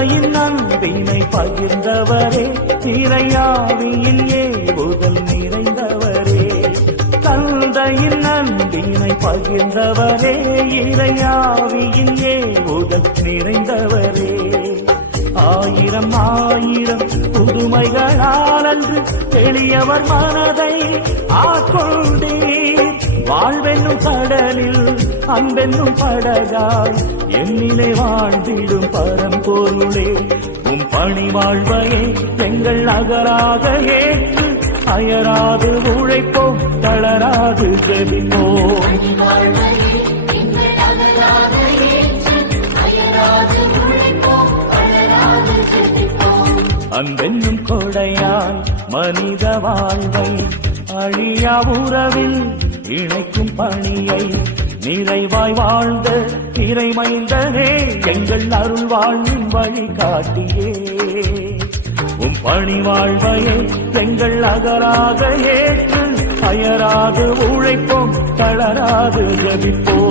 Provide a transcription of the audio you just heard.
தந்தையின் அன்பினை பகிர்ந்தவரே, இறையாவியின் ஏவுதல் நிறைந்தவரே. தந்தையின் அன்பினை பகிர்ந்தவரே, இறையாவியின் ஏவுதல் நிறைந்தவரே. ஆயிரம் ஆயிரம் புதுமைகளால் அன்று எளியவர் மனதை ஆட்கொண்டீர். வாழ்வென்னும் கடலில் அன்பென்னும் படகாய் என்னிலே வாழ்ந்திடும் பரம்பொருளே, உம் பணி வாழ்வையே எங்கள் அகராக ஏற்று அயராது உழைப்போம், தளராது ஜெபிப்போம். அன்பென்னும் கொடையால் மனித வாழ்வை அழியா உறவில் இணைக்கும் பணியை நிறைவாய் வாழ்ந்த இறைமைந்தனே, எங்கள் அருள் வாழ்வின் வழி காட்டியே. உம் பணி வாழ்வையை எங்கள் அகராக ஏற்று அயராது உழைப்போம், தளராது ஜெபிப்போம்.